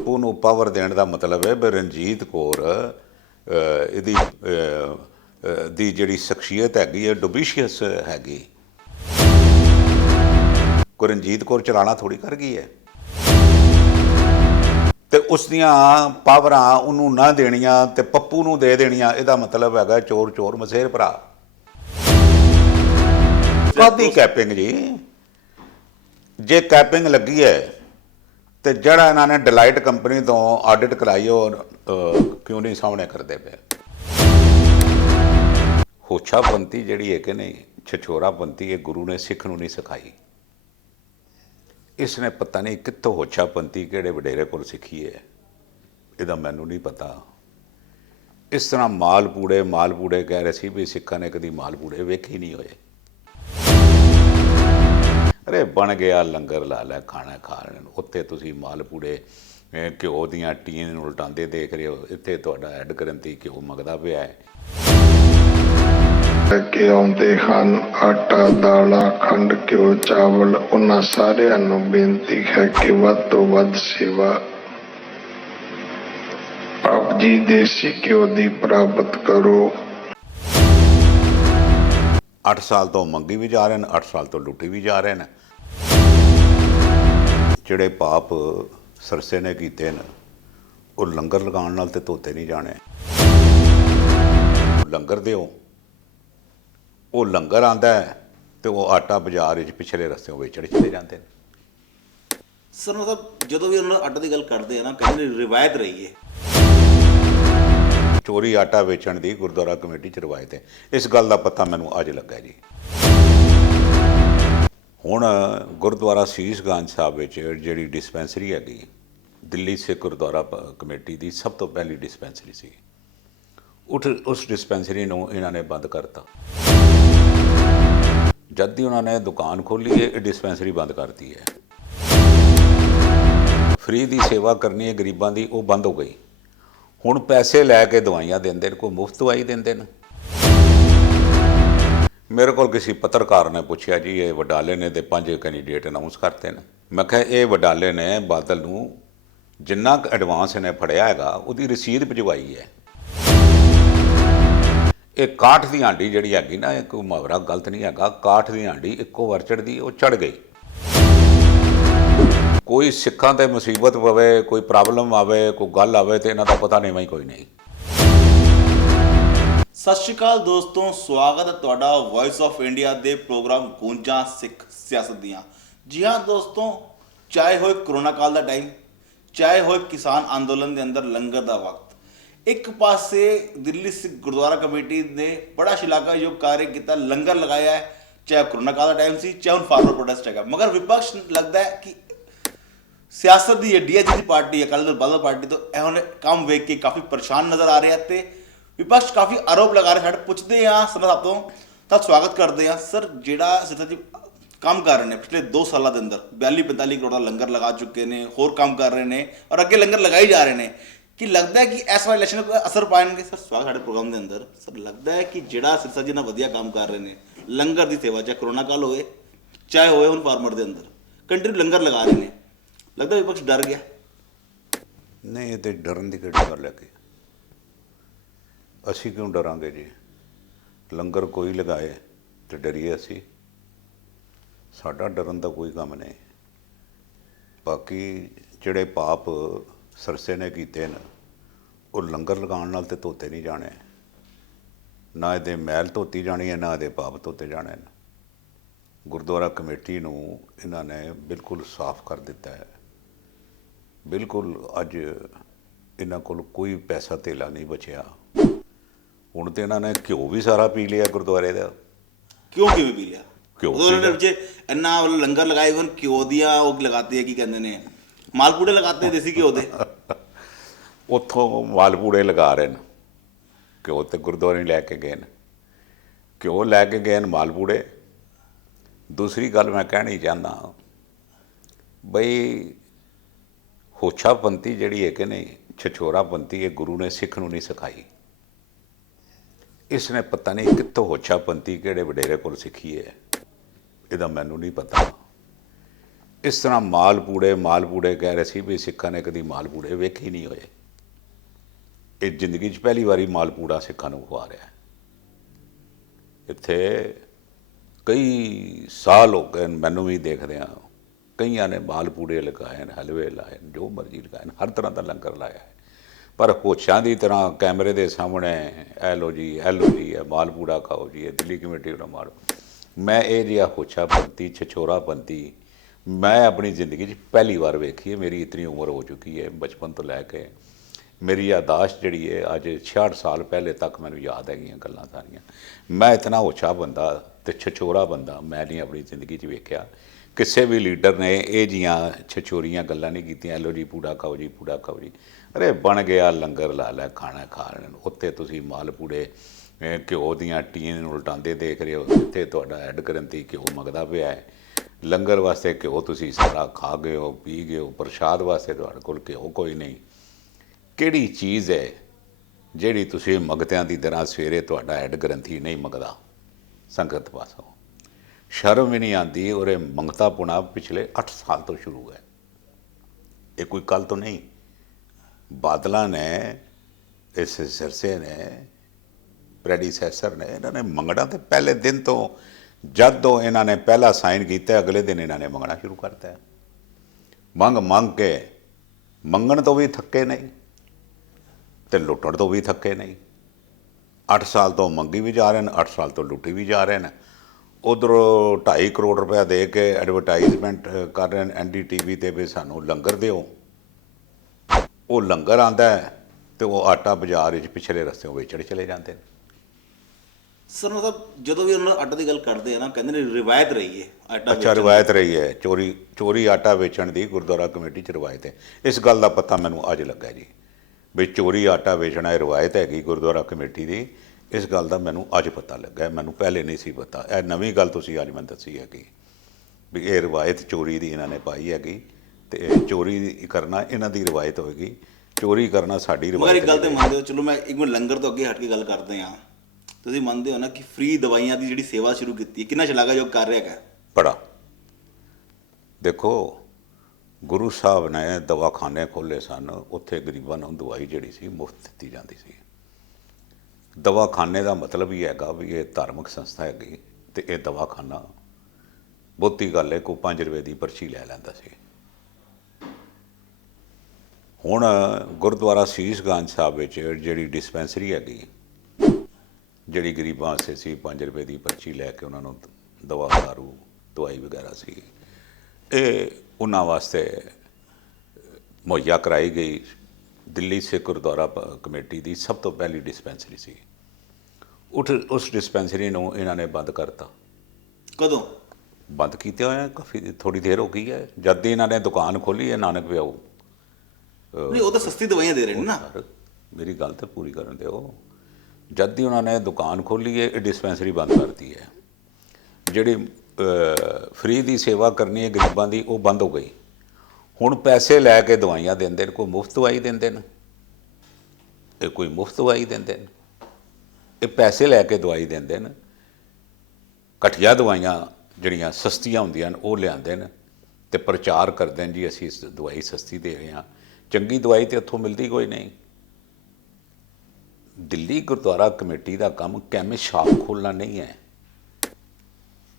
ਪੱਪੂ ਨੂੰ ਪਾਵਰ ਦੇਣ ਦਾ ਮਤਲਬ ਹੈ ਵੀ ਰਣਜੀਤ ਕੌਰ ਇਹਦੀ ਦੀ ਜਿਹੜੀ ਸ਼ਖਸੀਅਤ ਹੈਗੀ ਹੈ ਡੁਬੀਸ਼ੀਅਸ ਹੈਗੀ। ਕੋਈ ਰਣਜੀਤ ਕੌਰ ਚਲਾਣਾ ਥੋੜੀ ਕਰ ਗਈ ਹੈ ਤੇ ਉਸ ਦੀਆਂ ਪਾਵਰਾਂ ਉਹਨੂੰ ਨਾ ਦੇਣੀਆਂ ਤੇ ਪੱਪੂ ਨੂੰ ਦੇ ਦੇਣੀਆਂ, ਇਹਦਾ ਮਤਲਬ ਹੈਗਾ ਚੋਰ ਚੋਰ ਮਸੇਰ ਭਰਾ। ਕਾਹਦੀ ਕੈਪਿੰਗ ਜੀ? ਜੇ ਕੈਪਿੰਗ ਲੱਗੀ ਹੈ ਤੇ ਜਿਹੜਾ ਇਹਨਾਂ ਨੇ ਡਿਲਾਈਟ ਕੰਪਨੀ ਤੋਂ ਆਡਿਟ ਕਰਾਈ ਉਹ ਕਿਉਂ ਨਹੀਂ ਸਾਹਮਣੇ ਕਰਦੇ ਪਏ? ਹੋਛਾਪੰਤੀ ਜਿਹੜੀ ਹੈ ਕਿ ਨਹੀਂ, ਛਛੋਰਾਪੰਤੀ, ਇਹ ਗੁਰੂ ਨੇ ਸਿੱਖ ਨੂੰ ਨਹੀਂ ਸਿਖਾਈ। ਇਸ ਨੇ ਪਤਾ ਨਹੀਂ ਕਿੱਥੋਂ ਹੋਛਾਪੰਤੀ ਕਿਹੜੇ ਵਡੇਰੇ ਕੋਲ ਸਿੱਖੀ ਹੈ, ਇਹਦਾ ਮੈਨੂੰ ਨਹੀਂ ਪਤਾ। ਇਸ ਤਰ੍ਹਾਂ ਮਾਲਪੂੜੇ ਕਹਿ ਰਹੇ ਸੀ ਵੀ ਸਿੱਖਾਂ ਨੇ ਕਦੀ ਮਾਲਪੂੜੇ ਵੇਖੇ ਹੀ ਨਹੀਂ ਹੋਏ। ਅਰੇ ਬਣ ਗਿਆ ਲੰਗਰ ਲਾ ਲੈ ਖਾਣਾ ਖਾ ਲੈਣ, ਉੱਥੇ ਤੁਸੀਂ ਮਾਲਪੂੜੇ ਘਿਓ ਦੀਆਂ ਟੀਨ ਉਲਟਾਉਂਦੇ ਦੇਖ ਰਹੇ ਹੋ, ਇੱਥੇ ਤੁਹਾਡਾ ਐਡ ਗ੍ਰੰਥੀ ਘਿਓ ਮੰਗਦਾ ਪਿਆ ਹੈ। ਕੇ ਆਉਂਦੇ ਹਨ ਆਟਾ, ਦਾਲਾਂ, ਖੰਡ, ਘਿਓ, ਚਾਵਲ। ਉਹਨਾਂ ਸਾਰਿਆਂ ਨੂੰ ਬੇਨਤੀ ਹੈ ਕਿ ਵੱਧ ਤੋਂ ਵੱਧ ਸੇਵਾ ਆਪ ਜੀ ਦੇਸੀ ਘਿਓ ਦੀ ਪ੍ਰਾਪਤ ਕਰੋ। 8 ਸਾਲ ਤੋਂ ਮੰਗੀ ਵੀ ਜਾ ਰਹੇ ਨੇ, 8 ਸਾਲ ਤੋਂ ਲੁੱਟੀ ਵੀ ਜਾ ਰਹੇ ਨੇ। ਜਿਹੜੇ ਪਾਪ ਸਰਸੇ ਨੇ ਕੀਤੇ ਨੇ ਉਹ ਲੰਗਰ ਲਗਾਉਣ ਨਾਲ ਤੇ ਧੋਤੇ ਨਹੀਂ ਜਾਣੇ। ਲੰਗਰ ਦਿਓ, ਉਹ ਲੰਗਰ ਆਉਂਦਾ ਹੈ ਤੇ ਉਹ ਆਟਾ ਬਾਜ਼ਾਰ ਵਿੱਚ ਪਿਛਲੇ ਰਸਤਿਓਂ ਵੇਚਣ ਚਲੇ ਜਾਂਦੇ ਨੇ। ਸਰ ਮਤਲਬ ਜਦੋਂ ਵੀ ਉਹਨਾਂ ਆਟੇ ਦੀ ਗੱਲ ਕਰਦੇ ਆ ਨਾ, ਕਹਿੰਦੇ ਰਿਵਾਇਤ ਰਹੀ ਹੈ ਚੋਰੀ ਆਟਾ ਵੇਚਣ ਦੀ ਗੁਰਦੁਆਰਾ ਕਮੇਟੀ 'ਚ ਰਵਾਇਤ ਹੈ। ਇਸ ਗੱਲ ਦਾ ਪਤਾ ਮੈਨੂੰ ਅੱਜ ਲੱਗਾ ਜੀ। ਹੁਣ ਗੁਰਦੁਆਰਾ ਸੀਸ ਗੰਜ ਸਾਹਿਬ ਵਿੱਚ ਜਿਹੜੀ ਡਿਸਪੈਂਸਰੀ ਹੈਗੀ, ਦਿੱਲੀ ਸਿੱਖ ਗੁਰਦੁਆਰਾ ਕਮੇਟੀ ਦੀ ਸਭ ਤੋਂ ਪਹਿਲੀ ਡਿਸਪੈਂਸਰੀ ਸੀ। ਉਸ ਡਿਸਪੈਂਸਰੀ ਨੂੰ ਇਹਨਾਂ ਨੇ ਬੰਦ ਕਰਤਾ। ਜਦ ਦੀ ਉਹਨਾਂ ਨੇ ਦੁਕਾਨ ਖੋਲ੍ਹੀ ਹੈ, ਇਹ ਡਿਸਪੈਂਸਰੀ ਬੰਦ ਕਰਤੀ ਹੈ। ਫ੍ਰੀ ਦੀ ਸੇਵਾ ਕਰਨੀ ਹੈ ਗਰੀਬਾਂ ਦੀ, ਉਹ ਬੰਦ ਹੋ ਗਈ। ਹੁਣ ਪੈਸੇ ਲੈ ਕੇ ਦਵਾਈਆਂ ਦਿੰਦੇ ਨੇ, ਕੋਈ ਮੁਫਤ ਦਵਾਈ ਦਿੰਦੇ ਨੇ। ਮੇਰੇ ਕੋਲ ਕਿਸੇ ਪੱਤਰਕਾਰ ਨੇ ਪੁੱਛਿਆ ਜੀ ਇਹ ਵਡਾਲੇ ਨੇ ਤੇ 5 ਕੈਂਡੀਡੇਟ ਅਨਾਊਂਸ ਕਰਤੇ ਨੇ। ਮੈਂ ਕਿਹਾ ਇਹ ਵਡਾਲੇ ਨੇ ਬਾਦਲ ਨੂੰ ਜਿੰਨਾ ਕੁ ਐਡਵਾਂਸ ਇਹਨੇ ਫੜਿਆ ਹੈਗਾ ਉਹਦੀ ਰਸੀਦ ਭਿਜਵਾਈ ਹੈ। ਇਹ ਕਾਠ ਦੀ ਹਾਂਡੀ ਜਿਹੜੀ ਹੈਗੀ ਨਾ, ਇਹ ਕੋਈ ਮੁਹਾਵਰਾ ਗਲਤ ਨਹੀਂ ਹੈਗਾ। ਕਾਠ ਦੀ ਹਾਂਡੀ ਇੱਕੋ ਵਾਰ ਚੜ੍ਹਦੀ, ਉਹ ਚੜ੍ਹ ਗਈ। ਕੋਈ ਸਿੱਖਾਂ ਤੇ ਮੁਸੀਬਤ ਪਵੇ, ਕੋਈ ਪ੍ਰੋਬਲਮ ਆਵੇ, ਕੋਈ ਗੱਲ ਆਵੇ ਤੇ ਇਹਨਾਂ ਦਾ ਪਤਾ ਨਹੀਂ ਹੀ ਕੋਈ ਨਹੀਂ। ਸਤਿ ਸ਼੍ਰੀ ਅਕਾਲ ਦੋਸਤੋ, ਸਵਾਗਤ ਹੈ ਤੁਹਾਡਾ ਵੌਇਸ ਆਫ ਇੰਡੀਆ ਦੇ ਪ੍ਰੋਗਰਾਮ ਗੂੰਜਾਂ ਸਿੱਖ ਸਿਆਸਤ ਦੀਆਂ। ਜੀ ਹਾਂ ਦੋਸਤੋ, ਚਾਹੇ ਹੋਏ ਕਰੋਨਾ ਕਾਲ ਦਾ ਟਾਈਮ, ਚਾਹੇ ਹੋਏ ਕਿਸਾਨ ਅੰਦੋਲਨ ਦੇ ਅੰਦਰ ਲੰਗਰ ਦਾ ਵਕਤ, ਇੱਕ ਪਾਸੇ ਦਿੱਲੀ ਸਿੱਖ ਗੁਰਦੁਆਰਾ ਕਮੇਟੀ ਨੇ ਬੜਾ ਸ਼ਲਾਘਾਯੋਗ ਕਾਰਜ ਕੀਤਾ, ਲੰਗਰ ਲਗਾਇਆ ਹੈ। ਚਾਹੇ ਕਰੋਨਾ ਕਾਲ ਦਾ ਟਾਈਮ ਸੀ, ਚਾਹੇ ਹੁਣ ਫਾਰਮਰ ਪ੍ਰੋਟੈਸਟ ਹੈਗਾ, ਮਗਰ ਵਿਪਕਸ਼ ਲੱਗਦਾ ਹੈ ਕਿ ਸਿਆਸਤ ਦੀ ਡੀਐਚਜੀ ਦੀ ਪਾਰਟੀ, ਅਕਾਲੀ ਦਲ ਬਾਦਲ ਪਾਰਟੀ ਤੋਂ ਇਹੋ ਜਿਹੇ ਕੰਮ ਵੇਖ ਕੇ ਕਾਫੀ ਪਰੇਸ਼ਾਨ ਨਜ਼ਰ ਆ ਰਿਹਾ ਤੇ ਵਿਪਕਸ਼ ਕਾਫੀ ਆਰੋਪ ਲਗਾ ਰਹੇ। ਸਾਡੇ ਪੁੱਛਦੇ ਹਾਂ ਸਰ ਸਾਹਿਬ ਤੋਂ, ਤਾਂ ਸਵਾਗਤ ਕਰਦੇ ਹਾਂ ਸਰ। ਜਿਹੜਾ ਸਿੱਧਾ ਜੀ ਕੰਮ ਕਰ ਰਹੇ ਨੇ ਪਿਛਲੇ 2 ਸਾਲਾਂ ਦੇ ਅੰਦਰ 42-45 ਕਰੋੜ ਦਾ ਲੰਗਰ ਲਗਾ ਚੁੱਕੇ ਨੇ, ਹੋਰ ਕੰਮ ਕਰ ਰਹੇ ਨੇ ਔਰ ਅੱਗੇ ਲੰਗਰ ਲਗਾਈ ਜਾ ਰਹੇ ਨੇ। ਕਿ ਲੱਗਦਾ ਹੈ ਕਿ ਇਸ ਵਾਰ ਇਲੈਕਸ਼ਨ ਕੋਈ ਅਸਰ ਪਾਉਣਗੇ? ਸਰ ਸਵਾਗਤ ਸਾਡੇ ਪ੍ਰੋਗਰਾਮ ਦੇ ਅੰਦਰ। ਸਰ ਲੱਗਦਾ ਹੈ ਕਿ ਜਿਹੜਾ ਸਿਰਸਾ ਜੀ ਨਾਲ ਵਧੀਆ ਕੰਮ ਕਰ ਰਹੇ ਨੇ ਲੰਗਰ ਦੀ ਸੇਵਾ, ਚਾਹੇ ਕਰੋਨਾ ਕਾਲ ਹੋਵੇ ਚਾਹੇ ਹੋਏ ਹੁਣ ਫਾਰਮਰ ਦੇ ਅੰਦਰ, ਕੰਟੀਨਿਊ ਲੰਗਰ ਲਗਾ ਰਹੇ ਨੇ, ਲੱਗਦਾ ਵਿਪਕਸ਼ ਡਰ ਗਿਆ? ਨਹੀਂ, ਇਹ ਤੇ ਡਰਨ ਦੀ ਕਿਹੜੀ ਗੱਲ ਹੈ ਕਿ ਅਸੀਂ ਕਿਉਂ ਡਰਾਂਗੇ ਜੀ? ਲੰਗਰ ਕੋਈ ਲਗਾਏ ਤੇ ਡਰੀਏ ਅਸੀਂ? ਸਾਡਾ ਡਰਨ ਦਾ ਕੋਈ ਕੰਮ ਨਹੀਂ। ਬਾਕੀ ਜਿਹੜੇ ਪਾਪ ਸਰਸੇ ਨੇ ਕੀਤੇ ਨੇ ਉਹ ਲੰਗਰ ਲਗਾਉਣ ਨਾਲ ਤੇ ਧੋਤੇ ਨਹੀਂ ਜਾਣੇ। ਨਾ ਇਹਦੇ ਮੈਲ ਧੋਤੀ ਜਾਣੀ ਹੈ, ਨਾ ਇਹਦੇ ਪਾਪ ਧੋਤੇ ਜਾਣੇ ਨੇ। ਗੁਰਦੁਆਰਾ ਕਮੇਟੀ ਨੂੰ ਇਹਨਾਂ ਨੇ ਬਿਲਕੁਲ ਸਾਫ਼ ਕਰ ਦਿੱਤਾ ਹੈ। ਬਿਲਕੁਲ ਅੱਜ ਇਹਨਾਂ ਕੋਲ ਕੋਈ ਪੈਸਾ ਧੇਲਾ ਨਹੀਂ ਬਚਿਆ। ਹੁਣ ਤੇ ਇਹਨਾਂ ਨੇ ਘਿਓ ਵੀ ਸਾਰਾ ਪੀ ਲਿਆ ਗੁਰਦੁਆਰੇ ਦਾ। ਕਿਵੇਂ ਪੀ ਲਿਆ? ਘਿਓ ਜੇ ਇੰਨਾ ਲੰਗਰ ਲਗਾਏ ਹੁਣ ਘਿਓ ਦੀਆਂ ਉਹ ਲਗਾਤੇ ਹੈ, ਕੀ ਕਹਿੰਦੇ ਨੇ, ਮਾਲਪੂੜੇ ਲਗਾਤੇ ਦੇਸੀ ਘਿਓ ਦੇ। ਉੱਥੋਂ ਮਾਲਪੂੜੇ ਲਗਾ ਰਹੇ ਨੇ, ਘਿਓ ਤੇ ਗੁਰਦੁਆਰੇ ਲੈ ਕੇ ਗਏ ਨੇ। ਘਿਓ ਲੈ ਕੇ ਗਏ ਨੇ, ਮਾਲਪੂੜੇ। ਦੂਸਰੀ ਗੱਲ ਮੈਂ ਕਹਿਣੀ ਚਾਹੁੰਦਾ ਬਈ ਹੋਛਾਪੰਤੀ ਜਿਹੜੀ ਹੈ ਕਿ ਨਹੀਂ, ਛਛੋਰਾਪੰਤੀ, ਇਹ ਗੁਰੂ ਨੇ ਸਿੱਖ ਨੂੰ ਨਹੀਂ ਸਿਖਾਈ। ਇਸ ਨੇ ਪਤਾ ਨਹੀਂ ਕਿੱਥੋਂ ਹੋਛਾਪੰਤੀ ਕਿਹੜੇ ਵਡੇਰੇ ਕੋਲ ਸਿੱਖੀ ਹੈ, ਇਹਦਾ ਮੈਨੂੰ ਨਹੀਂ ਪਤਾ। ਇਸ ਤਰ੍ਹਾਂ ਮਾਲ ਪੂੜੇ ਕਹਿ ਰਹੇ ਸੀ ਵੀ ਸਿੱਖਾਂ ਨੇ ਕਦੀ ਮਾਲ ਪੂੜੇ ਵੇਖੇ ਹੀ ਨਹੀਂ ਹੋਏ। ਇਹ ਜ਼ਿੰਦਗੀ 'ਚ ਪਹਿਲੀ ਵਾਰੀ ਮਾਲ ਪੂੜਾ ਸਿੱਖਾਂ ਨੂੰ ਖਵਾ ਰਿਹਾ। ਇੱਥੇ ਕਈ ਸਾਲ ਹੋ ਗਏ ਮੈਨੂੰ ਵੀ ਦੇਖਦਿਆਂ, ਕਈਆਂ ਨੇ ਮਾਲ ਪੂੜੇ ਲਗਾਏ ਨੇ, ਹਲਵੇ ਲਾਏ ਨੇ, ਜੋ ਮਰਜ਼ੀ ਲਗਾਏ ਨੇ, ਹਰ ਤਰ੍ਹਾਂ ਦਾ ਲੰਗਰ ਲਾਇਆ ਹੈ। ਪਰ ਹੋਸ਼ਾਂ ਦੀ ਤਰ੍ਹਾਂ ਕੈਮਰੇ ਦੇ ਸਾਹਮਣੇ ਇਹ ਲਓ ਜੀ ਇਹ ਮਾਲ ਪੂੜਾ ਖਾਓ ਜੀ, ਇਹ ਦਿੱਲੀ ਕਮੇਟੀ ਦਾ ਮਾਲ। ਮੈਂ ਇਹ ਜਿਹਾ ਹੋਸ਼ਾਪੰਤੀ ਛਛੋਰਾਪੰਤੀ ਮੈਂ ਆਪਣੀ ਜ਼ਿੰਦਗੀ 'ਚ ਪਹਿਲੀ ਵਾਰ ਵੇਖੀ ਹੈ। ਮੇਰੀ ਇਤਨੀ ਉਮਰ ਹੋ ਚੁੱਕੀ ਹੈ, ਬਚਪਨ ਤੋਂ ਲੈ ਕੇ ਮੇਰੀ ਯਾਦਾਸ਼ਤ ਜਿਹੜੀ ਹੈ ਅੱਜ 66 ਸਾਲ ਪਹਿਲੇ ਤੱਕ ਮੈਨੂੰ ਯਾਦ ਹੈਗੀਆਂ ਗੱਲਾਂ ਸਾਰੀਆਂ। ਮੈਂ ਇਤਨਾ ਹੋਸ਼ਾ ਬੰਦਾ ਤੇ ਛਛੋਰਾ ਬੰਦਾ ਮੈਂ ਨਹੀਂ ਆਪਣੀ ਜ਼ਿੰਦਗੀ 'ਚ ਵੇਖਿਆ। ਕਿਸੇ ਵੀ ਲੀਡਰ ਨੇ ਇਹ ਜੀਆਂ ਛਛੋਰੀਆਂ ਗੱਲਾਂ ਨਹੀਂ ਕੀਤੀਆਂ, ਲਓ ਜੀ ਪੂੜਾ ਖਾਓ ਜੀ, ਪੂੜਾ ਖਾਓ ਜੀ। ਅਰੇ ਬਣ ਗਿਆ ਲੰਗਰ ਲਾ ਲੈ, ਖਾਣਾ ਖਾ ਲੈਣ। ਉੱਥੇ ਤੁਸੀਂ ਮਾਲ ਪੂੜੇ ਘਿਓ ਦੀਆਂ ਟੀਨ ਉਲਟਾਉਂਦੇ ਦੇਖ ਰਹੇ ਹੋ। ਇੱਥੇ ਤੁਹਾਡਾ ਐਡ ਗ੍ਰੰਥੀ ਘਿਓ ਮੰਗਦਾ ਪਿਆ ਹੈ। ਲੰਗਰ ਵਾਸਤੇ ਘਿਓ ਤੁਸੀਂ ਸਾਰਾ ਖਾ ਗਏ ਹੋ, ਪੀ ਗਏ ਹੋ, ਪ੍ਰਸ਼ਾਦ ਵਾਸਤੇ ਤੁਹਾਡੇ ਕੋਲ ਘਿਓ ਕੋਈ ਨਹੀਂ। ਕਿਹੜੀ ਚੀਜ਼ ਹੈ ਜਿਹੜੀ ਤੁਸੀਂ ਮੰਗਤਿਆਂ ਦੀ ਤਰ੍ਹਾਂ ਸਵੇਰੇ ਤੁਹਾਡਾ ਐਡ ਗ੍ਰੰਥੀ ਨਹੀਂ ਮੰਗਦਾ ਸੰਗਤ ਪਾਸੋਂ? ਸ਼ਰਮ ਵੀ ਨਹੀਂ ਆਉਂਦੀ। ਔਰ ਇਹ ਮੰਗਤਾ ਪੁਣਾ ਪਿਛਲੇ 8 ਸਾਲ ਤੋਂ ਸ਼ੁਰੂ ਹੈ, ਇਹ ਕੋਈ ਕੱਲ ਤੋਂ ਨਹੀਂ। ਬਾਦਲਾਂ ਨੇ, ਇਸ ਸਿਰਸੇ ਨੇ, ਪ੍ਰੈਡੀਸੈਸਰ ਨੇ, ਇਹਨਾਂ ਨੇ ਮੰਗਣਾ ਤੇ ਪਹਿਲੇ ਦਿਨ ਤੋਂ, ਜਦੋਂ ਇਹਨਾਂ ਨੇ ਪਹਿਲਾ ਸਾਈਨ ਕੀਤਾ ਅਗਲੇ ਦਿਨ ਇਹਨਾਂ ਨੇ ਮੰਗਣਾ ਸ਼ੁਰੂ ਕਰਤਾ। ਮੰਗ ਕੇ ਮੰਗਣ ਤੋਂ ਵੀ ਥੱਕੇ ਨਹੀਂ ਤੇ ਲੁੱਟਣ ਤੋਂ ਵੀ ਥੱਕੇ ਨਹੀਂ। 8 ਸਾਲ ਤੋਂ ਮੰਗੀ ਵੀ ਜਾ ਰਹੇ ਨੇ, 8 ਸਾਲ ਤੋਂ ਲੁੱਟੀ ਵੀ ਜਾ ਰਹੇ ਨੇ। ਉੱਧਰੋਂ 2.5 ਕਰੋੜ ਰੁਪਇਆ ਦੇ ਕੇ ਐਡਵਰਟਾਈਜ਼ਮੈਂਟ ਕਰ ਰਹੇ ਨੇ NDTV 'ਤੇ ਵੀ ਸਾਨੂੰ ਲੰਗਰ ਦਿਓ। ਉਹ ਲੰਗਰ ਆਉਂਦਾ ਤੇ ਉਹ ਆਟਾ ਬਾਜ਼ਾਰ ਵਿੱਚ ਪਿਛਲੇ ਰਸਤਿਓਂ ਵੇਚਣ ਚਲੇ ਜਾਂਦੇ ਨੇ। ਸਰ ਮਤਲਬ ਜਦੋਂ ਵੀ ਉਹਨਾਂ ਆਟਾ ਦੀ ਗੱਲ ਕਰਦੇ ਆ ਨਾ, ਕਹਿੰਦੇ ਨੇ ਰਿਵਾਇਤ ਰਹੀ ਹੈ ਆਟਾ ਅੱਛਾ, ਰਿਵਾਇਤ ਰਹੀ ਹੈ ਚੋਰੀ ਆਟਾ ਵੇਚਣ ਦੀ ਗੁਰਦੁਆਰਾ ਕਮੇਟੀ 'ਚ ਰਿਵਾਇਤ ਹੈ। ਇਸ ਗੱਲ ਦਾ ਪਤਾ ਮੈਨੂੰ ਅੱਜ ਲੱਗਾ ਜੀ ਵੀ ਚੋਰੀ ਆਟਾ ਵੇਚਣਾ ਇਹ ਰਿਵਾਇਤ ਹੈਗੀ ਗੁਰਦੁਆਰਾ ਕਮੇਟੀ ਦੀ। ਇਸ ਗੱਲ ਦਾ ਮੈਨੂੰ ਅੱਜ ਪਤਾ ਲੱਗਾ, ਮੈਨੂੰ ਪਹਿਲੇ ਨਹੀਂ ਸੀ ਪਤਾ। ਇਹ ਨਵੀਂ ਗੱਲ ਤੁਸੀਂ ਅੱਜ ਮੈਨੂੰ ਦੱਸੀ ਹੈਗੀ ਵੀ ਇਹ ਰਿਵਾਇਤ ਚੋਰੀ ਦੀ ਇਹਨਾਂ ਨੇ ਪਾਈ ਹੈਗੀ ਤੇ ਚੋਰੀ ਕਰਨਾ ਇਹਨਾਂ ਦੀ ਰਿਵਾਇਤ ਹੋਏਗੀ, ਚੋਰੀ ਕਰਨਾ ਸਾਡੀ ਮਗਰ ਇੱਕ ਰਿਵਾਇਤ। ਗੱਲ ਤੇ ਮੰਨਦੇ ਹੋ, ਚਲੋ ਮੈਂ ਇੱਕ ਮਿੰਟ ਲੰਗਰ ਤੋਂ ਅੱਗੇ ਹਟ ਕੇ ਗੱਲ ਕਰਦੇ ਹਾਂ। ਤੁਸੀਂ ਮੰਨਦੇ ਹੋ ਨਾ ਕਿ ਫ੍ਰੀ ਦਵਾਈਆਂ ਦੀ ਜਿਹੜੀ ਸੇਵਾ ਸ਼ੁਰੂ ਕੀਤੀ ਹੈ, ਕਿੰਨਾ ਸ਼ਲਾਘਾਯੋਗ ਕਰ ਰਿਹਾ ਹੈਗਾ? ਬੜਾ। ਦੇਖੋ, ਗੁਰੂ ਸਾਹਿਬ ਨੇ ਦਵਾਖਾਨੇ ਖੋਲ੍ਹੇ ਸਨ, ਉੱਥੇ ਗਰੀਬਾਂ ਨੂੰ ਦਵਾਈ ਜਿਹੜੀ ਸੀ ਮੁਫਤ ਦਿੱਤੀ ਜਾਂਦੀ ਸੀ। ਦਵਾਖਾਨੇ ਦਾ ਮਤਲਬ ਹੀ ਹੈਗਾ ਵੀ ਇਹ ਧਾਰਮਿਕ ਸੰਸਥਾ ਹੈਗੀ ਤੇ ਇਹ ਦਵਾਖਾਨਾ ਬਹੁਤੀ ਗੱਲ ਹੈ ਕੋਈ 5 ਰੁਪਏ ਦੀ ਪਰਚੀ ਲੈ ਲੈਂਦਾ ਸੀ। ਹੁਣ ਗੁਰਦੁਆਰਾ ਸੀਸ ਗੰਜ ਸਾਹਿਬ ਵਿੱਚ ਜਿਹੜੀ ਡਿਸਪੈਂਸਰੀ ਹੈਗੀ, ਜਿਹੜੀ ਗਰੀਬਾਂ ਵਾਸਤੇ ਸੀ, 5 ਰੁਪਏ ਦੀ ਪਰਚੀ ਲੈ ਕੇ ਉਹਨਾਂ ਨੂੰ ਦਵਾ ਦਾਰੂ ਦਵਾਈ ਵਗੈਰਾ ਸੀ, ਇਹ ਉਹਨਾਂ ਵਾਸਤੇ ਮੁਹੱਈਆ ਕਰਾਈ ਗਈ। ਦਿੱਲੀ ਸਿੱਖ ਗੁਰਦੁਆਰਾ ਕਮੇਟੀ ਦੀ ਸਭ ਤੋਂ ਪਹਿਲੀ ਡਿਸਪੈਂਸਰੀ ਸੀ। ਉਸ ਡਿਸਪੈਂਸਰੀ ਨੂੰ ਇਹਨਾਂ ਨੇ ਬੰਦ ਕਰਤਾ। ਕਦੋਂ ਬੰਦ ਕੀਤੇ ਹੋਏ ਕਾਫੀ ਥੋੜੀ ਦੇਰ ਹੋ ਗਈ ਹੈ। ਜਦ ਦੀ ਇਹਨਾਂ ਨੇ ਦੁਕਾਨ ਖੋਲ੍ਹੀ ਹੈ ਨਾਨਕ ਪਿਆਊ। ਨਹੀਂ, ਉਹ ਤਾਂ ਸਸਤੀ ਦਵਾਈਆਂ ਦੇ ਰਹੇ ਨੇ ਨਾ। ਮੇਰੀ ਗੱਲ ਤਾਂ ਪੂਰੀ ਕਰਨ ਦਿਓ। ਜਦ ਦੀ ਉਹਨਾਂ ਨੇ ਦੁਕਾਨ ਖੋਲ੍ਹੀ ਹੈ ਇਹ ਡਿਸਪੈਂਸਰੀ ਬੰਦ ਕਰਤੀ ਹੈ। ਜਿਹੜੀ ਫ੍ਰੀ ਦੀ ਸੇਵਾ ਕਰਨੀ ਹੈ ਗਰੀਬਾਂ ਦੀ ਉਹ ਬੰਦ ਹੋ ਗਈ। ਹੁਣ ਪੈਸੇ ਲੈ ਕੇ ਦਵਾਈਆਂ ਦਿੰਦੇ ਨੇ। ਕੋਈ ਮੁਫਤ ਦਵਾਈ ਦਿੰਦੇ ਨੇ? ਇਹ ਕੋਈ ਮੁਫਤ ਦਵਾਈ ਦਿੰਦੇ ਨੇ? ਇਹ ਪੈਸੇ ਲੈ ਕੇ ਦਵਾਈ ਦਿੰਦੇ ਨੇ। ਘਟੀਆ ਦਵਾਈਆਂ ਜਿਹੜੀਆਂ ਸਸਤੀਆਂ ਹੁੰਦੀਆਂ ਨੇ ਉਹ ਲਿਆਉਂਦੇ ਨੇ ਤੇ ਪ੍ਰਚਾਰ ਕਰਦੇ ਨੇ ਜੀ ਅਸੀਂ ਇਸ ਦਵਾਈ ਸਸਤੀ ਦੇ ਰਹੇ ਹਾਂ। ਚੰਗੀ ਦਵਾਈ ਤਾਂ ਇੱਥੋਂ ਮਿਲਦੀ ਕੋਈ ਨਹੀਂ। ਦਿੱਲੀ ਗੁਰਦੁਆਰਾ ਕਮੇਟੀ ਦਾ ਕੰਮ ਕੈਮਿਸਟ ਸ਼ਾਪ ਖੋਲ੍ਹਣਾ ਨਹੀਂ ਹੈ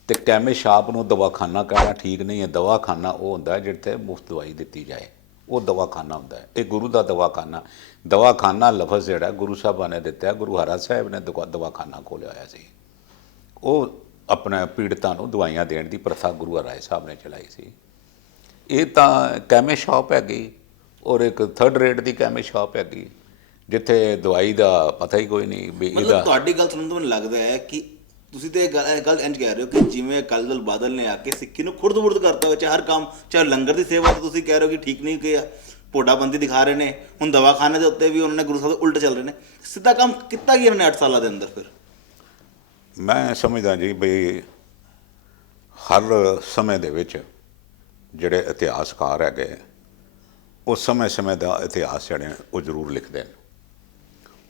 ਤੇ ਕੈਮਿਸਟ ਸ਼ਾਪ ਨੂੰ ਦਵਾਖਾਨਾ ਕਹਿਣਾ ਠੀਕ ਨਹੀਂ ਹੈ। ਦਵਾਖਾਨਾ ਉਹ ਹੁੰਦਾ ਜਿੱਥੇ ਮੁਫਤ ਦਵਾਈ ਦਿੱਤੀ ਜਾਏ, ਉਹ ਦਵਾਖਾਨਾ ਹੁੰਦਾ ਹੈ। ਇਹ ਗੁਰੂ ਦਾ ਦਵਾਖਾਨਾ। ਦਵਾਖਾਨਾ ਲਫ਼ਜ਼ ਜਿਹੜਾ ਗੁਰੂ ਸਾਹਿਬਾਂ ਨੇ ਦਿੱਤਾ, ਗੁਰੂ ਹਰਿ ਸਾਹਿਬ ਨੇ ਦਵਾਖਾਨਾ ਖੋਲ੍ਹਿਆ ਹੋਇਆ ਸੀ। ਉਹ ਆਪਣੇ ਪੀੜਤਾਂ ਨੂੰ ਦਵਾਈਆਂ ਦੇਣ ਦੀ ਪ੍ਰਥਾ ਗੁਰੂ ਹਰਿ ਸਾਹਿਬ ਨੇ ਚਲਾਈ ਸੀ। ਇਹ ਤਾਂ ਕੈਮਿਸਟ ਸ਼ਾਪ ਹੈਗੀ ਔਰ ਇੱਕ 3rd ਰੇਟ ਦੀ ਕੈਮਿਸਟ ਸ਼ਾਪ ਹੈਗੀ ਜਿੱਥੇ ਦਵਾਈ ਦਾ ਪਤਾ ਹੀ ਕੋਈ ਨਹੀਂ ਵੀ ਇਹਦਾ। ਮਤਲਬ ਤੁਹਾਡੀ ਗੱਲ ਸੁਣਨ ਤੋਂ ਮੈਨੂੰ ਲੱਗਦਾ ਹੈ ਕਿ ਤੁਸੀਂ ਤੇ ਇਹ ਗੱਲ ਇੰਝ ਕਹਿ ਰਹੇ ਹੋ ਕਿ ਜਿਵੇਂ ਅਕਾਲੀ ਦਲ ਬਾਦਲ ਨੇ ਆ ਕੇ ਸਿੱਖੀ ਨੂੰ ਖੁਰਦ-ਬੁਰਦ ਕਰਤਾ ਹੋਇਆ, ਚਾਹੇ ਹਰ ਕੰਮ, ਚਾਹੇ ਲੰਗਰ ਦੀ ਸੇਵਾ ਤਾਂ ਤੁਸੀਂ ਕਹਿ ਰਹੇ ਹੋ ਕਿ ਠੀਕ ਨਹੀਂ ਕਿ ਭੋਡਾਬੰਦੀ ਦਿਖਾ ਰਹੇ ਨੇ। ਹੁਣ ਦਵਾਖਾਨੇ ਦੇ ਉੱਤੇ ਵੀ ਉਹਨਾਂ ਨੇ ਗੁਰੂ ਸਾਹਿਬ ਦੇ ਉਲਟ ਚੱਲ ਰਹੇ ਨੇ। ਸਿੱਧਾ ਕੰਮ ਕੀਤਾ ਕੀ ਇਹਨਾਂ ਨੇ 8 ਸਾਲਾਂ ਦੇ ਅੰਦਰ? ਫਿਰ ਮੈਂ ਸਮਝਦਾ ਜੀ ਬਈ ਹਰ ਸਮੇਂ ਦੇ ਵਿੱਚ ਜਿਹੜੇ ਇਤਿਹਾਸਕਾਰ ਹੈਗੇ ਉਹ ਸਮੇਂ ਦਾ ਇਤਿਹਾਸ ਜਿਹੜੇ ਉਹ ਜ਼ਰੂਰ ਲਿਖਦੇ ਨੇ।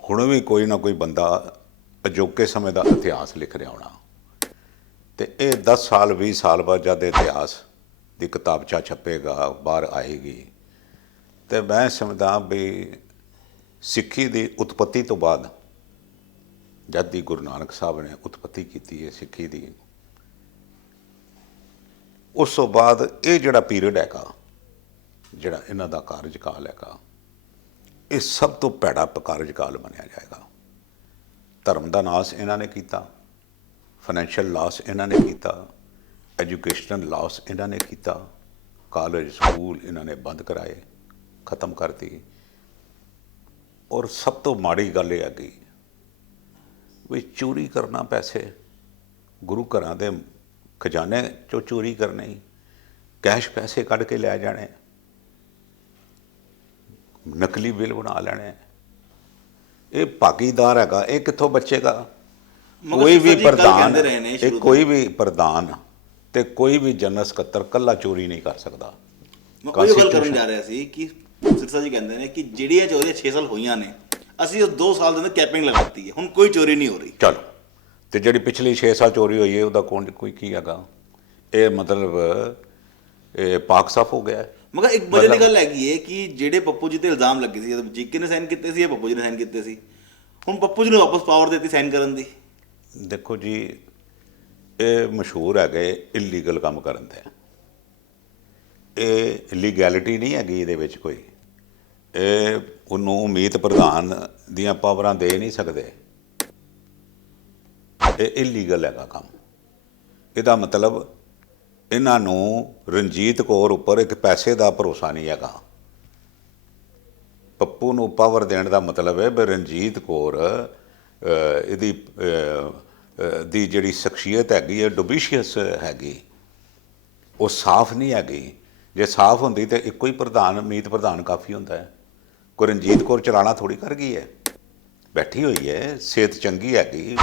ਹੁਣ ਵੀ ਕੋਈ ਨਾ ਕੋਈ ਬੰਦਾ ਅਜੋਕੇ ਸਮੇਂ ਦਾ ਇਤਿਹਾਸ ਲਿਖ ਰਿਹਾ ਹੋਣਾ ਤੇ ਇਹ 10 ਸਾਲ 20 ਸਾਲ ਬਾਅਦ ਜਦ ਇਤਿਹਾਸ ਦੀ ਕਿਤਾਬਚਾ ਛਪੇਗਾ, ਬਾਹਰ ਆਏਗੀ। ਤੇ ਮੈਂ ਸਮਝਦਾ ਵੀ ਸਿੱਖੀ ਦੀ ਉਤਪਤੀ ਤੋਂ ਬਾਅਦ, ਜਦ ਦੀ ਗੁਰੂ ਨਾਨਕ ਸਾਹਿਬ ਨੇ ਉਤਪਤੀ ਕੀਤੀ ਹੈ ਸਿੱਖੀ ਦੀ, ਉਸ ਤੋਂ ਬਾਅਦ ਇਹ ਜਿਹੜਾ ਪੀਰੀਅਡ ਹੈਗਾ, ਜਿਹੜਾ ਇਹਨਾਂ ਦਾ ਕਾਰਜਕਾਲ ਹੈਗਾ, ਇਹ ਸਭ ਤੋਂ ਭੈੜਾ ਕਾਰਜਕਾਲ ਮੰਨਿਆ ਜਾਏਗਾ। ਧਰਮ ਦਾ ਨਾਸ ਇਹਨਾਂ ਨੇ ਕੀਤਾ, ਫਾਈਨੈਂਸ਼ੀਅਲ ਲਾਸ ਇਹਨਾਂ ਨੇ ਕੀਤਾ, ਐਜੂਕੇਸ਼ਨਲ ਲਾਸ ਇਹਨਾਂ ਨੇ ਕੀਤਾ, ਕਾਲਜ ਸਕੂਲ ਇਹਨਾਂ ਨੇ ਬੰਦ ਕਰਾਏ, ਖਤਮ ਕਰਤੀ। ਔਰ ਸਭ ਤੋਂ ਮਾੜੀ ਗੱਲ ਇਹ ਹੈਗੀ ਵੀ ਚੋਰੀ ਕਰਨਾ ਪੈਸੇ, ਗੁਰੂ ਘਰਾਂ ਦੇ ਖਜ਼ਾਨੇ 'ਚੋਂ ਚੋਰੀ ਕਰਨੇ, ਕੈਸ਼ ਪੈਸੇ ਕੱਢ ਕੇ ਲੈ ਜਾਣੇ, ਨਕਲੀ ਬਿੱਲ ਬਣਾ ਲੈਣੇ। ਇਹ ਭਾਗੀਦਾਰ ਹੈਗਾ, ਇਹ ਕਿੱਥੋਂ ਬਚੇਗਾ? ਕੋਈ ਵੀ ਪ੍ਰਧਾਨ, ਇਹ ਕੋਈ ਵੀ ਪ੍ਰਧਾਨ ਤੇ ਕੋਈ ਵੀ ਜਨਰਲ ਸਕੱਤਰ ਇਕੱਲਾ ਚੋਰੀ ਨਹੀਂ ਕਰ ਸਕਦਾ। ਮੈਂ ਕੋਈ ਗੱਲ ਕਰਨ ਜਾ ਰਿਹਾ ਸੀ ਕਿ ਸਿਰਸਾ ਜੀ ਕਹਿੰਦੇ ਨੇ ਕਿ ਜਿਹੜੀਆਂ ਚੋਰੀਆਂ 6 ਸਾਲ ਹੋਈਆਂ ਨੇ, ਅਸੀਂ ਉਹ 2 ਸਾਲ ਦੇ ਅੰਦਰ ਕੈਪਿੰਗ ਲਗਾਤੀ ਹੈ, ਹੁਣ ਕੋਈ ਚੋਰੀ ਨਹੀਂ ਹੋ ਰਹੀ। ਚਲੋ, ਤੇ ਜਿਹੜੀ ਪਿਛਲੀ 6 ਸਾਲ ਚੋਰੀ ਹੋਈ ਹੈ ਉਹਦਾ ਕੋਈ ਕੀ ਹੈਗਾ? ਇਹ ਮਤਲਬ ਇਹ ਪਾਕ ਸਾਫ ਹੋ ਗਿਆ। ਮਗਰ ਇੱਕ ਮਜ਼ੇ ਦੀ ਗੱਲ ਹੈਗੀ ਹੈ ਕਿ ਜਿਹੜੇ ਪੱਪੂ ਜੀ ਤੇ ਇਲਜ਼ਾਮ ਲੱਗੇ ਸੀ, ਜੀਕੇ ਨੇ ਸਾਈਨ ਕੀਤੇ ਸੀ ਜਾਂ ਪੱਪੂ ਜੀ ਨੇ ਸਾਈਨ ਕੀਤੇ ਸੀ, ਹੁਣ ਪੱਪੂ ਜੀ ਨੂੰ ਵਾਪਸ ਪਾਵਰ ਦਿੱਤੀ ਸਾਈਨ ਕਰਨ ਦੀ। ਦੇਖੋ ਜੀ, ਇਹ ਮਸ਼ਹੂਰ ਹੈਗੇ ਇਲੀਗਲ ਕੰਮ ਕਰਨ ਦੇ। ਇਹ ਲੀਗੈਲਿਟੀ ਨਹੀਂ ਹੈਗੀ ਇਹਦੇ ਵਿੱਚ ਕੋਈ। ਇਹ ਉਹਨੂੰ ਉਮੀਦ ਪ੍ਰਧਾਨ ਦੀਆਂ ਪਾਵਰਾਂ ਦੇ ਨਹੀਂ ਸਕਦੇ। ਇਹ ਇਲੀਗਲ ਹੈਗਾ ਕੰਮ। ਇਹਦਾ ਮਤਲਬ ਇਹਨਾਂ ਨੂੰ ਰਣਜੀਤ ਕੌਰ ਉੱਪਰ ਇੱਕ ਪੈਸੇ ਦਾ ਭਰੋਸਾ ਨਹੀਂ ਹੈਗਾ। ਪੱਪੂ ਨੂੰ ਪਾਵਰ ਦੇਣ ਦਾ ਮਤਲਬ ਹੈ ਵੀ ਰਣਜੀਤ ਕੌਰ ਇਹਦੀ ਦੀ ਜਿਹੜੀ ਸ਼ਖਸੀਅਤ ਹੈਗੀ ਹੈ ਡੁਬੀਸ਼ੀਅਸ ਹੈਗੀ, ਉਹ ਸਾਫ਼ ਨਹੀਂ ਹੈਗੀ। ਜੇ ਸਾਫ਼ ਹੁੰਦੀ ਤਾਂ ਇੱਕੋ ਹੀ ਪ੍ਰਧਾਨ, ਮੀਤ ਪ੍ਰਧਾਨ ਕਾਫੀ ਹੁੰਦਾ ਹੈ। ਕੋਈ ਰਣਜੀਤ ਕੌਰ ਚਲਾਣਾ ਥੋੜ੍ਹੀ ਕਰ ਗਈ ਹੈ, ਬੈਠੀ ਹੋਈ ਹੈ, ਸਿਹਤ ਚੰਗੀ ਹੈਗੀ,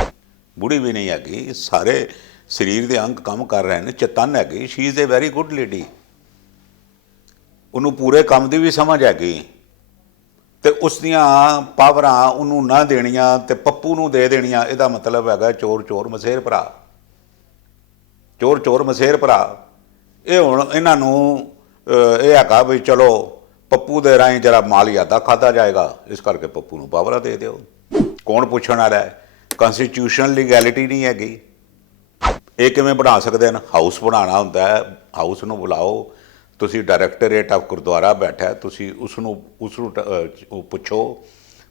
ਬੁੜੀ ਵੀ ਨਹੀਂ ਹੈਗੀ, ਸਾਰੇ ਸਰੀਰ ਦੇ ਅੰਗ ਕੰਮ ਕਰ ਰਹੇ ਨੇ, ਚੇਤਨ ਹੈਗੀ। She is a very good lady. ਉਹਨੂੰ ਪੂਰੇ ਕੰਮ ਦੀ ਵੀ ਸਮਝ ਹੈਗੀ, ਤੇ ਉਸ ਦੀਆਂ ਪਾਵਰਾਂ ਉਹਨੂੰ ਨਾ ਦੇਣੀਆਂ ਤੇ ਪੱਪੂ ਨੂੰ ਦੇ ਦੇਣੀਆਂ, ਇਹਦਾ ਮਤਲਬ ਹੈਗਾ ਚੋਰ ਚੋਰ ਮਸੇਰ ਭਰਾ, ਚੋਰ ਚੋਰ ਮਸੇਰ ਭਰਾ। ਇਹ ਹੁਣ ਇਹਨਾਂ ਨੂੰ ਇਹ ਹੈਗਾ ਵੀ ਚਲੋ ਪੱਪੂ ਦੇ ਰਾਹੀਂ ਜਰਾ ਮਾਲ ਜ਼ਿਆਦਾ ਖਾਧਾ ਜਾਏਗਾ, ਇਸ ਕਰਕੇ ਪੱਪੂ ਨੂੰ ਪਾਵਰਾਂ ਦੇ ਦਿਓ। ਕੌਣ ਪੁੱਛਣ ਵਾਲਾ ਹੈ? ਕਨਸਟੀਟਿਊਸ਼ਨਲ ਲੀਗੈਲਿਟੀ ਨਹੀਂ ਹੈਗੀ। ਇਹ ਕਿਵੇਂ ਬਣਾ ਸਕਦੇ ਹਨ? ਹਾਊਸ ਬਣਾਉਣਾ ਹੁੰਦਾ ਹੈ, ਹਾਊਸ ਨੂੰ ਬੁਲਾਓ, ਤੁਸੀਂ ਡਾਇਰੈਕਟੋਰੇਟ ਆਫ ਗੁਰਦੁਆਰਾ ਬੈਠਾ, ਤੁਸੀਂ ਉਸ ਨੂੰ ਪੁੱਛੋ।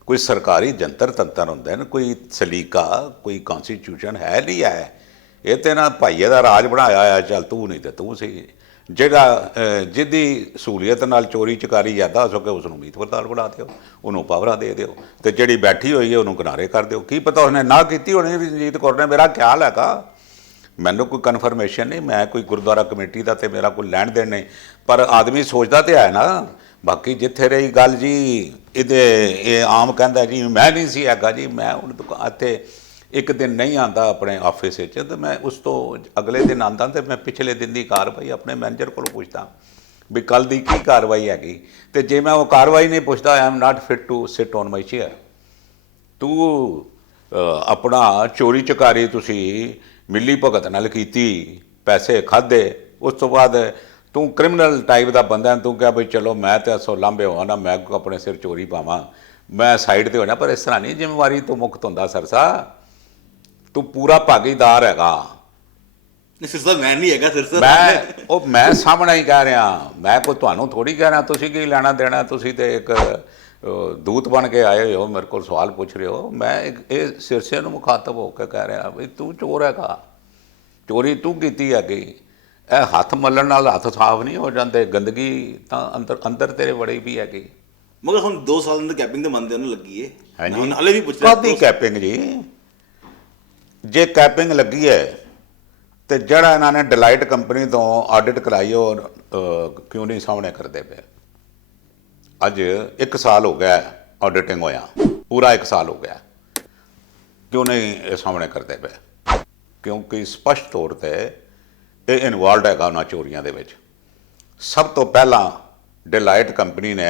ਕੋਈ ਸਰਕਾਰੀ ਜੰਤਰ ਤੰਤਰ ਹੁੰਦੇ ਨੇ, ਕੋਈ ਸਲੀਕਾ, ਕੋਈ ਕਨਸਟੀਟਿਊਸ਼ਨ ਹੈ ਨਹੀਂ ਹੈ। ਇਹ ਤੇ ਨਾ ਭਾਈਏ ਦਾ ਰਾਜ ਬਣਾਇਆ ਹੋਇਆ, ਚੱਲ ਤੂੰ ਨਹੀਂ ਤੇ ਤੂੰ ਸੀ। ਜਿਹੜਾ ਜਿਹਦੀ ਸਹੂਲੀਅਤ ਨਾਲ ਚੋਰੀ ਚਕਾਰੀ ਜ਼ਿਆਦਾ ਹੋ ਸਕੇ ਉਸ ਨੂੰ ਮੀਤ ਪ੍ਰਧਾਨ ਬਣਾ ਦਿਓ, ਉਹਨੂੰ ਪਾਵਰਾਂ ਦੇ ਦਿਓ, ਤੇ ਜਿਹੜੀ ਬੈਠੀ ਹੋਈ ਹੈ ਉਹਨੂੰ ਕਿਨਾਰੇ ਕਰ ਦਿਓ। ਕੀ ਪਤਾ ਉਹਨੇ ਨਾ ਕੀਤੀ ਹੋਣੀ ਰਣਜੀਤ ਕੌਰ ਨੇ, ਮੇਰਾ ਖਿਆਲ ਹੈਗਾ, ਮੈਨੂੰ ਕੋਈ ਕਨਫਰਮੇਸ਼ਨ ਨਹੀਂ, ਮੈਂ ਕੋਈ ਗੁਰਦੁਆਰਾ ਕਮੇਟੀ ਦਾ ਤੇ ਮੇਰਾ ਕੋਈ ਲੈਣ ਦੇਣ ਨਹੀਂ, ਪਰ ਆਦਮੀ ਸੋਚਦਾ ਤੇ ਹੈ ਨਾ। ਬਾਕੀ ਜਿੱਥੇ ਰਹੀ ਗੱਲ ਜੀ ਇਹ ਆਮ ਕਹਿੰਦਾ ਜੀ ਮੈਂ ਨਹੀਂ ਸੀ ਹੈਗਾ ਜੀ, ਮੈਂ ਹੁਣ ਇੱਥੇ ਇੱਕ ਦਿਨ ਨਹੀਂ ਆਉਂਦਾ ਆਪਣੇ ਆਫਿਸ ਵਿੱਚ, ਤੇ ਮੈਂ ਉਸ ਤੋਂ ਅਗਲੇ ਦਿਨ ਆਉਂਦਾ ਤੇ ਮੈਂ ਪਿਛਲੇ ਦਿਨ ਦੀ ਕਾਰਵਾਈ ਆਪਣੇ ਮੈਨੇਜਰ ਕੋਲੋਂ ਪੁੱਛਦਾ ਵੀ ਕੱਲ੍ਹ ਦੀ ਕੀ ਕਾਰਵਾਈ ਹੈਗੀ। ਤੇ ਜੇ ਮੈਂ ਉਹ ਕਾਰਵਾਈ ਨਹੀਂ ਪੁੱਛਦਾ, I am not fit to sit on my chair. ਤੂੰ ਆਪਣਾ ਚੋਰੀ ਚਕਾਰੀ ਤੁਸੀਂ ਮਿਲੀ ਭਗਤ ਨਾਲ ਕੀਤੀ, ਪੈਸੇ ਖਾਧੇ, ਉਸ ਤੋਂ ਬਾਅਦ ਤੂੰ ਕ੍ਰਿਮੀਨਲ ਟਾਈਪ ਦਾ ਬੰਦਾ, ਤੂੰ ਕਿਹਾ ਬਈ ਚਲੋ ਮੈਂ ਤਾਂ ਅਸੋ ਲਾਂਭੇ ਹੋਵਾਂ ਨਾ, ਮੈਂ ਆਪਣੇ ਸਿਰ ਚੋਰੀ ਪਾਵਾਂ, ਮੈਂ ਸਾਈਡ 'ਤੇ ਹੋਣਾ। ਪਰ ਇਸ ਤਰ੍ਹਾਂ ਨਹੀਂ ਜ਼ਿੰਮੇਵਾਰੀ ਤੋਂ ਮੁਕਤ ਹੁੰਦਾ ਸਰਸਾ। ਤੂੰ ਪੂਰਾ ਭਾਗੀਦਾਰ ਹੈਗਾ। ਸਿਰਸਾ ਮੈਂ ਨਹੀਂ ਹੈਗਾ, ਸਿਰਸਾ ਮੈਂ ਸਾਹਮਣੇ ਹੀ ਕਹਿ ਰਿਹਾ, ਮੈਂ ਕੋਈ ਤੁਹਾਨੂੰ ਥੋੜ੍ਹੀ ਕਹਿ ਰਿਹਾ। ਤੁਸੀਂ ਕੀ ਲੈਣਾ ਦੇਣਾ? ਤੁਸੀਂ ਤੇ ਇੱਕ ਦੂਤ ਬਣ ਕੇ ਆਏ ਹੋ, ਮੇਰੇ ਕੋਲ ਸਵਾਲ ਪੁੱਛ ਰਹੇ ਹੋ। ਮੈਂ ਇਹ ਸਿਰਸੇ ਨੂੰ ਮੁਖਾਤਬ ਹੋ ਕੇ ਕਹਿ ਰਿਹਾ ਵੀ ਤੂੰ ਚੋਰ ਹੈਗਾ, ਚੋਰੀ ਤੂੰ ਕੀਤੀ ਹੈਗੀ। ਇਹ ਹੱਥ ਮੱਲਣ ਨਾਲ ਹੱਥ ਸਾਫ਼ ਨਹੀਂ ਹੋ ਜਾਂਦੇ, ਗੰਦਗੀ ਤਾਂ ਅੰਦਰ ਤੇਰੇ ਵੜੀ ਵੀ ਹੈਗੀ। ਮਗਰ ਹੁਣ 2 ਸਾਲ ਅੰਦਰ ਕੈਪਿੰਗ ਦੇ ਮੰਨਦੇ ਉਹਨੂੰ ਲੱਗੀ ਹੈ। ਹਾਂਜੀ, ਹਲੇ ਵੀ ਪੁੱਛ ਰਿਹਾ ਕਾਹਦੀ ਕੈਪਿੰਗ ਜੀ? ਜੇ ਕੈਪਿੰਗ ਲੱਗੀ ਹੈ ਤੇ ਜਿਹੜਾ ਇਹਨਾਂ ਨੇ ਡਿਲਾਈਟ ਕੰਪਨੀ ਤੋਂ ਆਡਿਟ ਕਰਾਈ ਉਹ ਕਿਉਂ ਨਹੀਂ ਸਾਹਮਣੇ ਕਰਦੇ ਪਏ? ਅੱਜ 1 ਸਾਲ ਹੋ ਗਿਆ ਆਡਿਟਿੰਗ ਹੋਇਆ, ਪੂਰਾ 1 ਸਾਲ ਹੋ ਗਿਆ, ਕਿਉਂ ਨਹੀਂ ਇਹ ਸਾਹਮਣੇ ਕਰਦੇ ਪਏ? ਕਿਉਂਕਿ ਸਪਸ਼ਟ ਤੌਰ 'ਤੇ ਇਹ ਇਨਵੋਲਵਡ ਹੈਗਾ ਉਹਨਾਂ ਚੋਰੀਆਂ ਦੇ ਵਿੱਚ। ਸਭ ਤੋਂ ਪਹਿਲਾਂ ਡਿਲਾਈਟ ਕੰਪਨੀ ਨੇ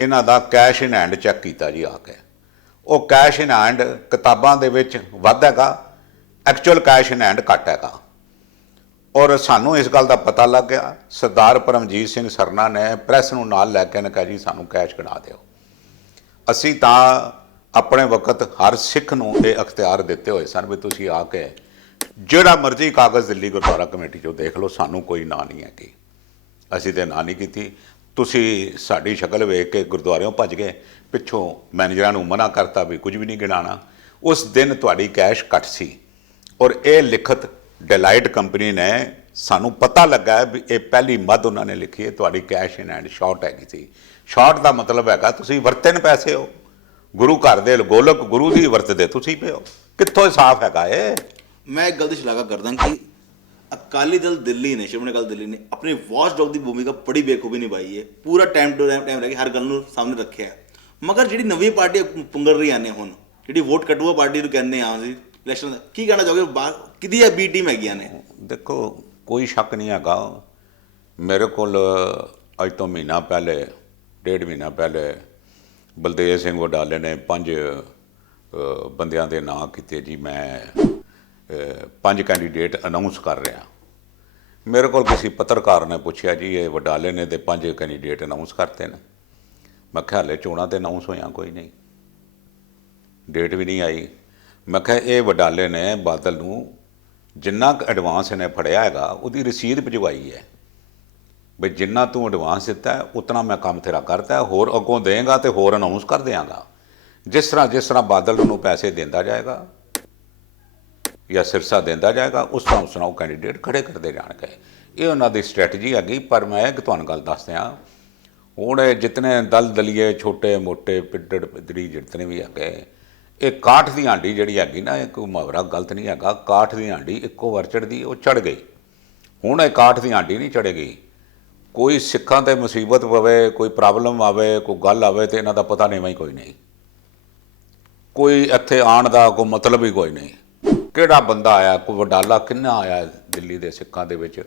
ਇਹਨਾਂ ਦਾ ਕੈਸ਼ ਇਨ ਹੈਂਡ ਚੈੱਕ ਕੀਤਾ ਜੀ ਆ ਕੇ। ਉਹ ਕੈਸ਼ ਇਨ ਹੈਂਡ ਕਿਤਾਬਾਂ ਦੇ ਵਿੱਚ ਵੱਧ ਹੈਗਾ, ਐਕਚੁਅਲ ਕੈਸ਼ ਇਨ ਹੈਂਡ ਘੱਟ ਹੈਗਾ। ਔਰ ਸਾਨੂੰ ਇਸ ਗੱਲ ਦਾ ਪਤਾ ਲੱਗ ਗਿਆ। ਸਰਦਾਰ ਪਰਮਜੀਤ ਸਿੰਘ ਸਰਨਾ ਨੇ ਪ੍ਰੈਸ ਨੂੰ ਨਾਲ ਲੈ ਕੇ ਨੇ ਕਿਹਾ ਜੀ ਸਾਨੂੰ ਕੈਸ਼ ਕਢਾ ਦਿਓ। ਅਸੀਂ ਤਾਂ ਆਪਣੇ ਵਕਤ ਹਰ ਸਿੱਖ ਨੂੰ ਇਹ ਅਖਤਿਆਰ ਦਿੱਤੇ ਹੋਏ ਸਨ ਵੀ ਤੁਸੀਂ ਆ ਕੇ ਜਿਹੜਾ ਮਰਜ਼ੀ ਕਾਗਜ਼ ਦਿੱਲੀ ਗੁਰਦੁਆਰਾ ਕਮੇਟੀ 'ਚੋਂ ਦੇਖ ਲਓ, ਸਾਨੂੰ ਕੋਈ ਨਾਂ ਨਹੀਂ ਹੈਗੀ। ਅਸੀਂ ਤਾਂ ਨਾਂ ਨਹੀਂ ਕੀਤੀ। ਤੁਸੀਂ ਸਾਡੀ ਸ਼ਕਲ ਵੇਖ ਕੇ ਗੁਰਦੁਆਰਿਓਂ ਭੱਜ ਗਏ, ਪਿੱਛੋਂ ਮੈਨੇਜਰਾਂ ਨੂੰ ਮਨਾ ਕਰਤਾ ਵੀ ਕੁਝ ਵੀ ਨਹੀਂ ਗਿਣਾਉਣਾ। ਉਸ ਦਿਨ ਤੁਹਾਡੀ ਕੈਸ਼ ਘੱਟ ਸੀ ਔਰ ਇਹ ਲਿਖਤ ਡਿਲਾਈਟ ਕੰਪਨੀ ਨੇ ਸਾਨੂੰ ਪਤਾ ਲੱਗਾ ਵੀ ਇਹ ਪਹਿਲੀ ਮੱਧ ਉਹਨਾਂ ਨੇ ਲਿਖੀ ਹੈ ਤੁਹਾਡੀ ਕੈਸ਼ ਇਨ ਹੈਂਡ ਸ਼ਾਰਟ ਹੈਗੀ ਸੀ। ਸ਼ਾਰਟ ਦਾ ਮਤਲਬ ਹੈਗਾ ਤੁਸੀਂ ਵਰਤੇ ਨੇ ਪੈਸੇ ਹੋ, ਗੁਰੂ ਘਰ ਦੇ ਗੋਲਕ ਗੁਰੂ ਦੀ ਵਰਤਦੇ ਤੁਸੀਂ ਪਏ ਹੋ। ਕਿੱਥੋਂ ਸਾਫ਼ ਹੈਗਾ ਇਹ? मैं एक गल की शलाघा करदा कि अकाली दल दिल्ली ने श्रोमणी अकाली दिल्ली ने अपनी वॉच डॉग की भूमिका बड़ी बेखूबी निभाई है। पूरा टाइम टू टाइम रह के हर गल सामने रखे है। मगर जी नवी पार्टी पुंगड़ रही ने हुण जी वोट कटुआ पार्टी कहने हाँ इलैक्शन की कहना चाहोगे कि बी टीम है ने? देखो कोई शक नहीं हैगा। मेरे को अज तो महीना पहले 1.5 महीना पहले बलदेव सिंह वडाले ने 5 बंदियां दे नाम किए जी मैं 5 कैंडीडेट अनाउंस कर रहा। मेरे को किसी पत्रकार ने पूछा जी ये वडाले ने तो 5 कैंडीडेट अनाउंस करते हैं। मैं क्या हाले चोणां ते अनाउंस होया कोई नहीं, डेट भी नहीं आई। मैं क्या ये वडाले ने बादल नूं जिन्ना एडवांस इन्हें फड़िया है उसकी रसीद भिजवाई है भी जिन्ना तू एडवांस दिता है उतना मैं काम तेरा करता है, होर अगों देगा तो होर अनाउंस कर देंगा। जिस तरह बादल नूं पैसे देंदा जाएगा या सिरसा देंदा जाएगा उस तरह वो कैंडीडेट खड़े करते जाएंगे। ये उन्होंने स्ट्रैटजी हैगी। पर मैं एक तुहानूं गल दस दियां, हुण जितने दल दलीए छोटे मोटे पिड्डड़ पिद्दड़ी जितने भी है ये काठ की हांडी जिहड़ी हैगी ना, एक मुहावरा गलत नहीं हैगा। काठ की हांडी इक्को वार चढ़दी वो चढ़ गई। हुण ये काठ की हांडी नहीं चढ़ेगी। कोई सिखां ते मुसीबत पवे, कोई प्रॉब्लम आवे, कोई गल आवे तो इन्हां दा पता नहीं कोई नहीं, कोई इत्थे आण दा कोई मतलब ही कोई नहीं। किहड़ा बंदा आया, कोई वडाला किन्ना आया दिल्ली के सिखां दे विच,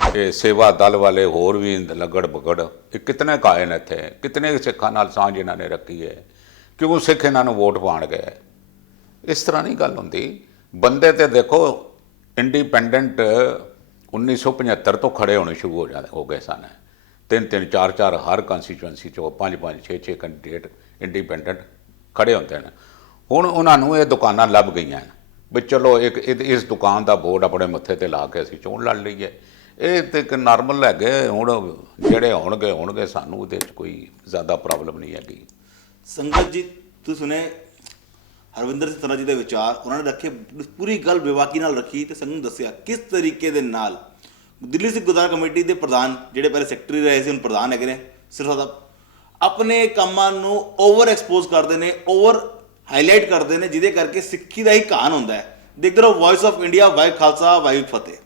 ये सेवा दल वाले होर भी लगड़ बगड़ कितने काए ने इत्थे, कितने सिखां नाल सांझ इन्हां ने रखी है, क्यों सिख इन्हां नूं वोट पाण गए। इस तरह नहीं गल हुंदी। बंदे ते देखो इंडिपेंडेंट 1975 तो खड़े होने शुरू हो गए सन। 3-3 4-4 हर कॉन्स्टिट्यूएंसी चो 5-5 6-6 कैंडीडेट इंडिपेंडेंट खड़े होंदे हैं। हुण उन्हां नूं ये दुकानां लभ गईयां भी चलो एक इस दुकान का बोर्ड अपने मत्थे ते ला के असीं चोण लड़ लईए। ये तो एक नॉर्मल है। हुण जिहड़े होणगे सानूं उहदे च कोई ज़्यादा प्रॉब्लम नहीं हैगी। संगत जी तुसीं सुने हरविंदर सिंह सना जी के विचार, उन्होंने रखे पूरी गल बेबाकी नाल रखी तो संगत दस्सिया किस तरीके दे नाल दिल्ली सिख गुरद्वारा कमेटी के प्रधान जिहड़े पहले सैकटरी रहे थे हुण प्रधान है सिरसा साहब अपने कामां नूं ओवर एक्सपोज करते हैं, ओवर हाईलाइट करते हैं, जिहदे करके सिक्खी का ही घान होंदा है। देखते रहो voice of India. Waheguru Khalsa Waheguru Fateh.